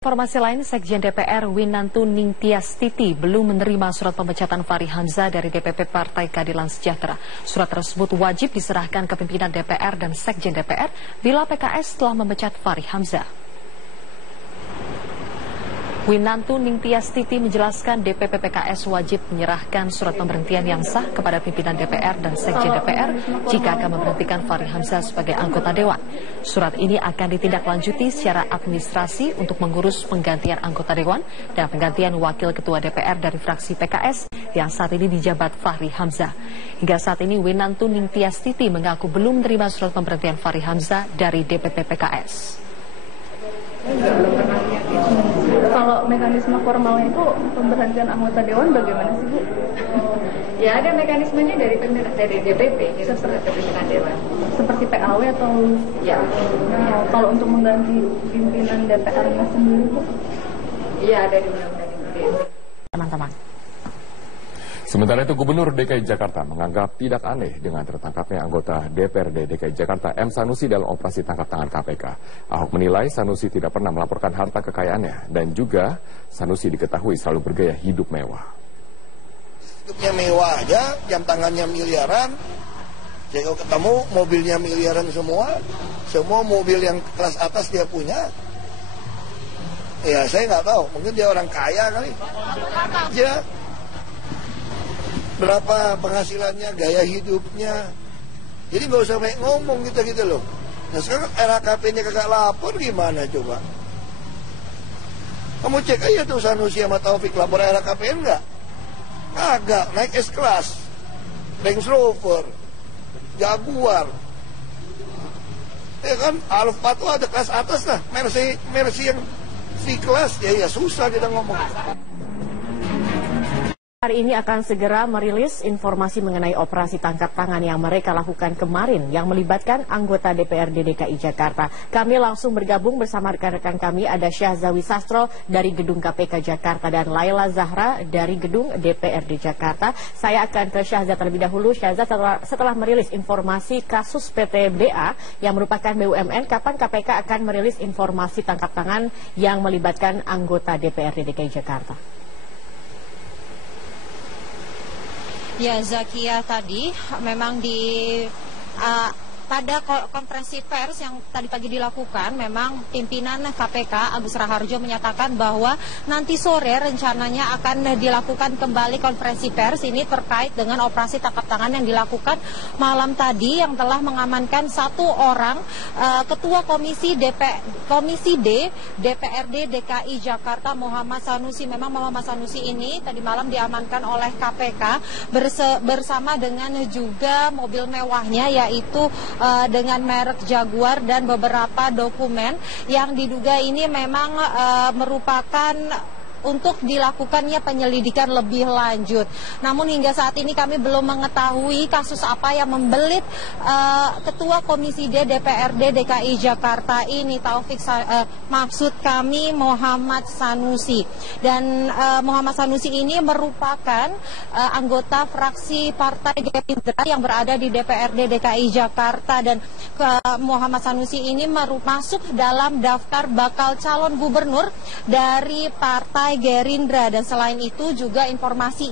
Informasi lain, Sekjen DPR Winantu Ningtyastiti belum menerima surat pemecatan Fahri Hamzah dari DPP Partai Keadilan Sejahtera. Surat tersebut wajib diserahkan ke pimpinan DPR dan Sekjen DPR bila PKS telah memecat Fahri Hamzah. Winantu Ningtyastiti menjelaskan DPP PKS wajib menyerahkan surat pemberhentian yang sah kepada pimpinan DPR dan Sekjen DPR jika akan memberhentikan Fahri Hamzah sebagai anggota Dewan. Surat ini akan ditindaklanjuti secara administrasi untuk mengurus penggantian anggota Dewan dan penggantian wakil ketua DPR dari fraksi PKS yang saat ini dijabat Fahri Hamzah. Hingga saat ini Winantu Ningtyastiti mengaku belum menerima surat pemberhentian Fahri Hamzah dari DPP PKS. Kalau mekanisme formalnya itu pemberhentian anggota Dewan bagaimana sih, Bu? Ya ada mekanismenya dari DPP, gitu, seperti pimpinan Dewan. Seperti PAW atau? Ya. Nah, kalau untuk mengganti pimpinan DPR-nya sendiri, Bu? Iya ada di undang-undang DPR. Teman-teman. Sementara itu Gubernur DKI Jakarta menganggap tidak aneh dengan tertangkapnya anggota DPRD DKI Jakarta M. Sanusi dalam operasi tangkap tangan KPK. Ahok menilai Sanusi tidak pernah melaporkan harta kekayaannya dan juga Sanusi diketahui selalu bergaya hidup mewah. Hidupnya mewah aja, jam tangannya miliaran, jadi kalau ketemu mobilnya miliaran semua mobil yang kelas atas dia punya. Ya saya nggak tahu, mungkin dia orang kaya kali. Ya. Berapa penghasilannya, gaya hidupnya. Jadi nggak usah banyak ngomong kita gitu loh. Nah sekarang LHKP-nya kagak lapor gimana coba? Kamu cek aja tuh Sanusi sama Taufik lapor LHKPN nggak? Kagak, naik S-Class, Range Rover, Jaguar. Ya kan, Alfa tuh ada kelas atas lah, Mercy yang V-Class, ya susah kita ngomong. Hari ini akan segera merilis informasi mengenai operasi tangkap tangan yang mereka lakukan kemarin yang melibatkan anggota DPRD DKI Jakarta. Kami langsung bergabung bersama rekan-rekan kami, ada Syahzawi Sastro dari Gedung KPK Jakarta dan Laila Zahra dari Gedung DPRD Jakarta. Saya akan ke Syahza terlebih dahulu. Syahza, setelah merilis informasi kasus PTBA yang merupakan BUMN, kapan KPK akan merilis informasi tangkap tangan yang melibatkan anggota DPRD DKI Jakarta? Ya, Zakia, tadi memang pada konferensi pers yang tadi pagi dilakukan, memang pimpinan KPK Agus Raharjo menyatakan bahwa nanti sore rencananya akan dilakukan kembali konferensi pers ini terkait dengan operasi tangkap tangan yang dilakukan malam tadi yang telah mengamankan satu orang Ketua Komisi D DPRD DKI Jakarta Muhammad Sanusi. Memang Muhammad Sanusi ini tadi malam diamankan oleh KPK bersama dengan juga mobil mewahnya, yaitu dengan merek Jaguar dan beberapa dokumen yang diduga ini memang merupakan untuk dilakukannya penyelidikan lebih lanjut. Namun hingga saat ini kami belum mengetahui kasus apa yang membelit Ketua Komisi D DPRD DKI Jakarta ini, maksud kami Muhammad Sanusi. Dan Muhammad Sanusi ini merupakan anggota fraksi Partai Gerindra yang berada di DPRD DKI Jakarta, dan Muhammad Sanusi ini masuk dalam daftar bakal calon gubernur dari Partai Gerindra. Dan selain itu juga informasi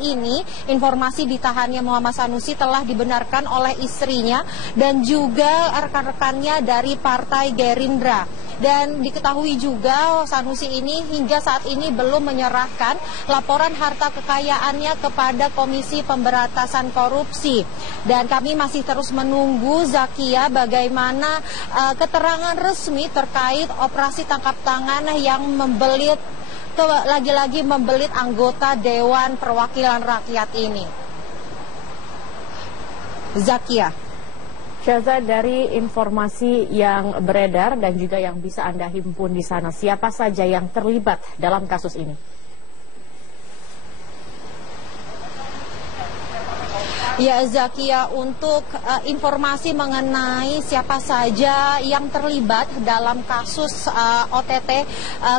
ditahannya Muhammad Sanusi telah dibenarkan oleh istrinya dan juga rekan-rekannya dari Partai Gerindra. Dan diketahui juga Sanusi ini hingga saat ini belum menyerahkan laporan harta kekayaannya kepada Komisi Pemberantasan Korupsi. Dan kami masih terus menunggu, Zakia, bagaimana keterangan resmi terkait operasi tangkap tangan yang lagi-lagi membelit anggota Dewan Perwakilan Rakyat ini. Zakia. Syahza, dari informasi yang beredar dan juga yang bisa Anda himpun di sana, siapa saja yang terlibat dalam kasus ini? Ya, Zakia, untuk informasi mengenai siapa saja yang terlibat dalam kasus OTT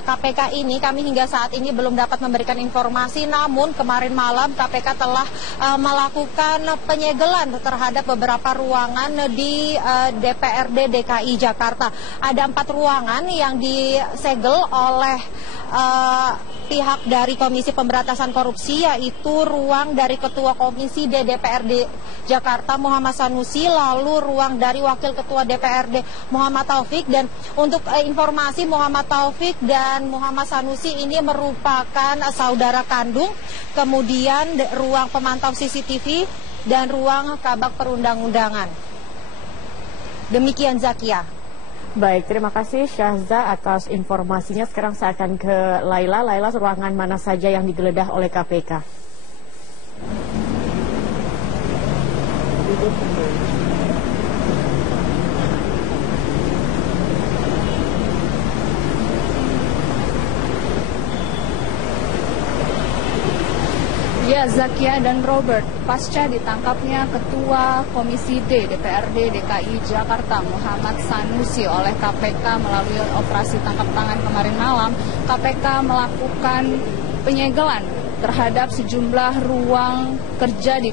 KPK ini, kami hingga saat ini belum dapat memberikan informasi. Namun kemarin malam KPK telah melakukan penyegelan terhadap beberapa ruangan di DPRD DKI Jakarta. Ada 4 ruangan yang disegel oleh pihak dari Komisi Pemberantasan Korupsi, yaitu ruang dari Ketua Komisi DPRD Jakarta Muhammad Sanusi, lalu ruang dari Wakil Ketua DPRD Muhammad Taufik. Dan untuk informasi, Muhammad Taufik dan Muhammad Sanusi ini merupakan saudara kandung. Kemudian ruang pemantau CCTV dan ruang kabak perundang-undangan. Demikian, Zakia. Baik, terima kasih Syahza atas informasinya. Sekarang saya akan ke Laila. Laila, ruangan mana saja yang digeledah oleh KPK? Ya, Zakia dan Robert, pasca ditangkapnya Ketua Komisi D DPRD DKI Jakarta Muhammad Sanusi oleh KPK melalui operasi tangkap tangan kemarin malam, KPK melakukan penyegelan terhadap sejumlah ruang kerja di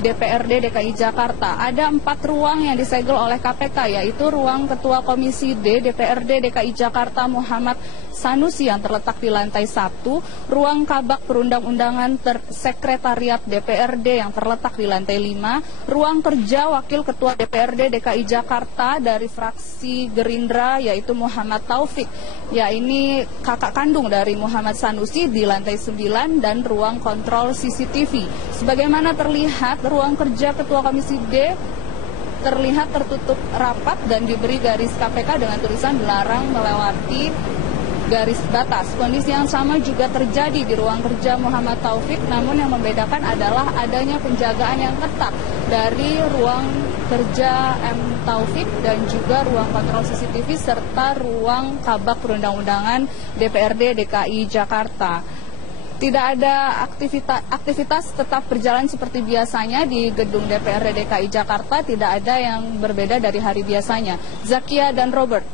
DPRD DKI Jakarta. Ada 4 ruang yang disegel oleh KPK, yaitu ruang Ketua Komisi D DPRD DKI Jakarta Muhammad Sanusi yang terletak di lantai 1, ruang kabak perundang-undangan sekretariat DPRD yang terletak di lantai 5, ruang kerja Wakil Ketua DPRD DKI Jakarta dari fraksi Gerindra yaitu Muhammad Taufik, ya ini kakak kandung dari Muhammad Sanusi, di lantai 9, dan ruang kontrol CCTV. Sebagaimana terlihat, ruang kerja Ketua Komisi D terlihat tertutup rapat dan diberi garis KPK dengan tulisan dilarang melewati garis batas. Kondisi yang sama juga terjadi di ruang kerja Muhammad Taufik, namun yang membedakan adalah adanya penjagaan yang ketat dari ruang kerja M. Taufik dan juga ruang kontrol CCTV serta ruang kabak perundang-undangan DPRD DKI Jakarta. Tidak ada aktivitas tetap berjalan seperti biasanya di gedung DPRD DKI Jakarta, tidak ada yang berbeda dari hari biasanya. Zakia dan Robert.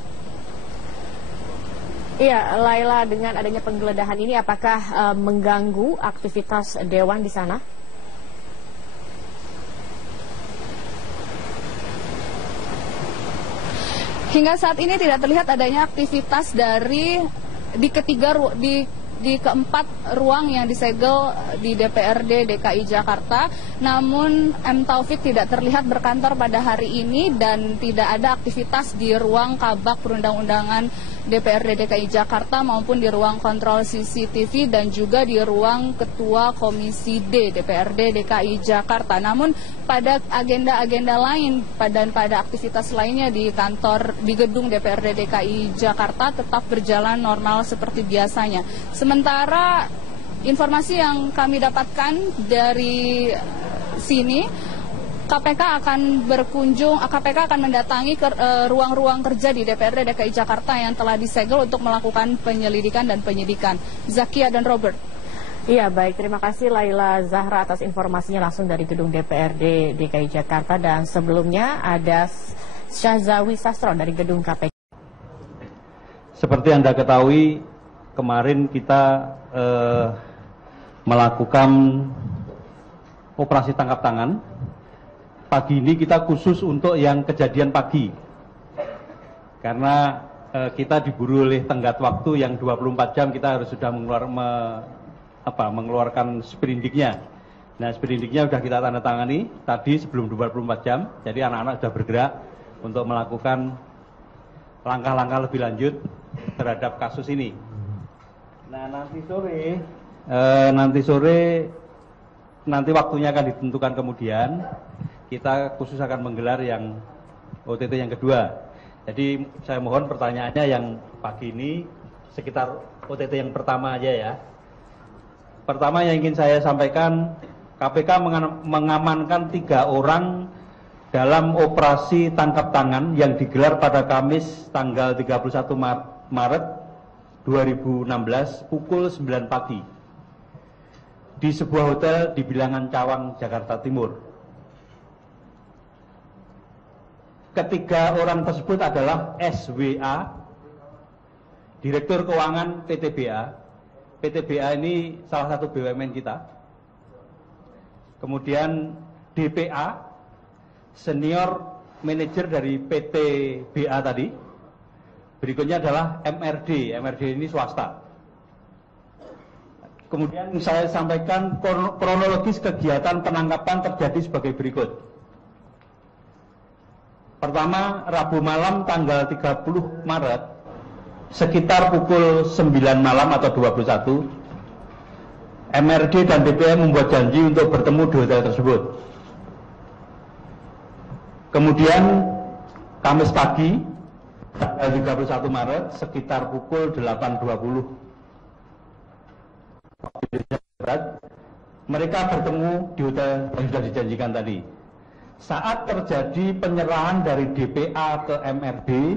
Iya, Laila, dengan adanya penggeledahan ini apakah mengganggu aktivitas Dewan di sana? Hingga saat ini tidak terlihat adanya aktivitas dari di keempat ruang yang disegel di DPRD DKI Jakarta. Namun M. Taufik tidak terlihat berkantor pada hari ini dan tidak ada aktivitas di ruang kabak perundang-undangan DPRD DKI Jakarta maupun di ruang kontrol CCTV dan juga di ruang Ketua Komisi D DPRD DKI Jakarta. Namun pada agenda-agenda lain dan pada aktivitas lainnya di gedung DPRD DKI Jakarta tetap berjalan normal seperti biasanya. Sementara informasi yang kami dapatkan dari sini, KPK akan mendatangi ke ruang-ruang kerja di DPRD DKI Jakarta yang telah disegel untuk melakukan penyelidikan dan penyidikan. Zakia dan Robert. Iya, baik. Terima kasih Laila Zahra atas informasinya langsung dari gedung DPRD DKI Jakarta. Dan sebelumnya ada Syahzawi Sastro dari gedung KPK. Seperti Anda ketahui, kemarin kita melakukan operasi tangkap tangan. Pagi ini kita khusus untuk yang kejadian pagi, karena kita diburu oleh tenggat waktu yang 24 jam kita harus sudah mengeluarkan sprindiknya. Nah, sprindiknya sudah kita tanda tangani tadi sebelum 24 jam, jadi anak-anak sudah bergerak untuk melakukan langkah-langkah lebih lanjut terhadap kasus ini. Nah, nanti waktunya akan ditentukan kemudian. Kita khusus akan menggelar yang OTT yang kedua. Jadi saya mohon pertanyaannya yang pagi ini sekitar OTT yang pertama aja ya. Pertama yang ingin saya sampaikan, KPK mengamankan 3 orang dalam operasi tangkap tangan yang digelar pada Kamis tanggal 31 Maret 2016 pukul 9 pagi di sebuah hotel di Bilangan Cawang, Jakarta Timur. ketiga orang tersebut adalah SWA, Direktur Keuangan PTBA. PTBA ini salah satu BUMN kita. Kemudian DPA, Senior Manager dari PTBA tadi. Berikutnya adalah MRD. MRD ini swasta. Kemudian saya sampaikan kronologis kegiatan penangkapan terjadi sebagai berikut. Pertama, Rabu malam tanggal 30 Maret, sekitar pukul 9 malam atau 21, MRD dan DPA membuat janji untuk bertemu di hotel tersebut. Kemudian, Kamis pagi, tanggal 31 Maret, sekitar pukul 8.20, mereka bertemu di hotel yang sudah dijanjikan tadi. Saat terjadi penyerahan dari DPA ke MRD,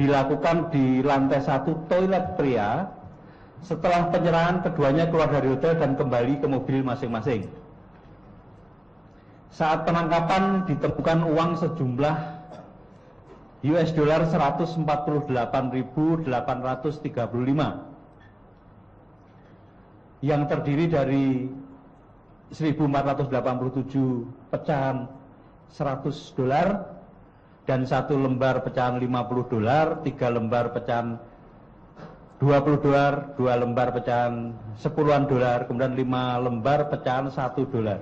dilakukan di lantai 1 toilet pria. Setelah penyerahan, keduanya keluar dari hotel dan kembali ke mobil masing-masing. Saat penangkapan ditemukan uang sejumlah US dollar 148.835 yang terdiri dari 1.487 pecahan 100 dolar dan 1 lembar pecahan 50 dolar, 3 lembar pecahan 20 dolar, 2 lembar pecahan 10-an dolar, kemudian 5 lembar pecahan 1 dolar.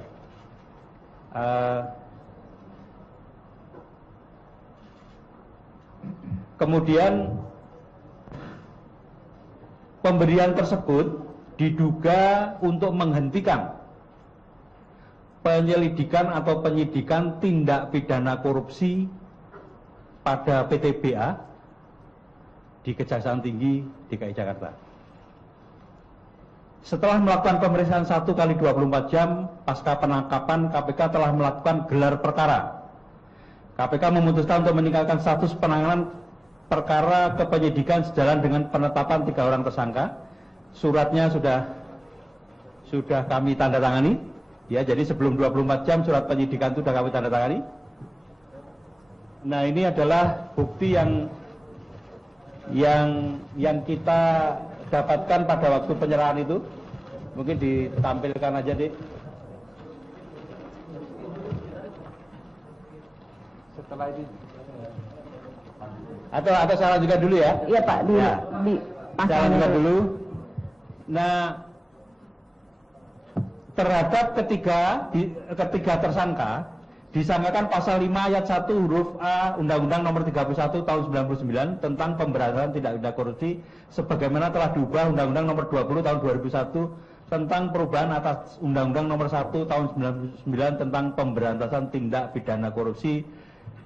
Kemudian pemberian tersebut diduga untuk menghentikan penyelidikan atau penyidikan tindak pidana korupsi pada PTBA di Kejaksaan Tinggi DKI Jakarta. Setelah melakukan pemeriksaan 1 kali 24 jam pasca penangkapan, KPK telah melakukan gelar perkara. KPK memutuskan untuk meningkatkan status penanganan perkara ke penyidikan sejalan dengan penetapan 3 orang tersangka. Suratnya sudah kami tanda tangani. Ya, jadi sebelum 24 jam surat penyidikan itu sudah kami tanda tangani. Nah, ini adalah bukti yang kita dapatkan pada waktu penyerahan itu. Mungkin ditampilkan aja, Dik. Setelah ini atau saya lanjutkan dulu ya? Iya, Pak, saya lanjutkan dulu. Nah, terhadap ketiga tersangka disangkakan pasal 5 ayat 1 huruf A Undang-Undang Nomor 31 Tahun 99 tentang pemberantasan tindak pidana korupsi sebagaimana telah diubah Undang-Undang Nomor 20 Tahun 2001 tentang perubahan atas Undang-Undang Nomor 1 Tahun 99 tentang pemberantasan tindak pidana korupsi.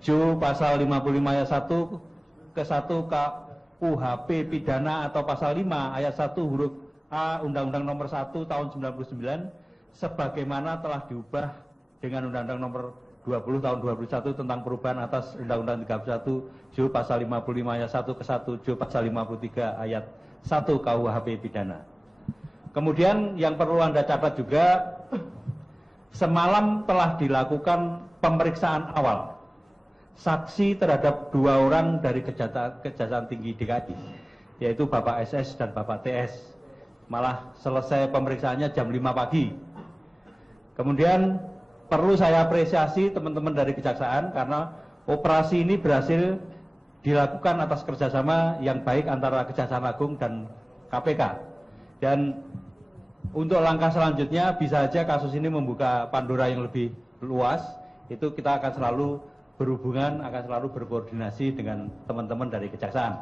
Jo pasal 55 ayat 1 ke 1 KUHP pidana atau pasal 5 ayat 1 huruf A Undang-Undang Nomor 1 Tahun 99 sebagaimana telah diubah dengan Undang-Undang Nomor 20 Tahun 2001 tentang perubahan atas Undang-Undang 31 Jo pasal 55 ayat 1 ke 1 Jo pasal 53 ayat 1 KUHP pidana. Kemudian yang perlu Anda catat juga, semalam telah dilakukan pemeriksaan awal saksi terhadap 2 orang dari Kejaksaan Tinggi DKI, yaitu Bapak SS dan Bapak TS. Malah selesai pemeriksaannya jam 5 pagi. Kemudian perlu saya apresiasi teman-teman dari Kejaksaan karena operasi ini berhasil dilakukan atas kerjasama yang baik antara Kejaksaan Agung dan KPK. Dan untuk langkah selanjutnya bisa saja kasus ini membuka Pandora yang lebih luas. Itu kita akan selalu berhubungan, akan selalu berkoordinasi dengan teman-teman dari Kejaksaan.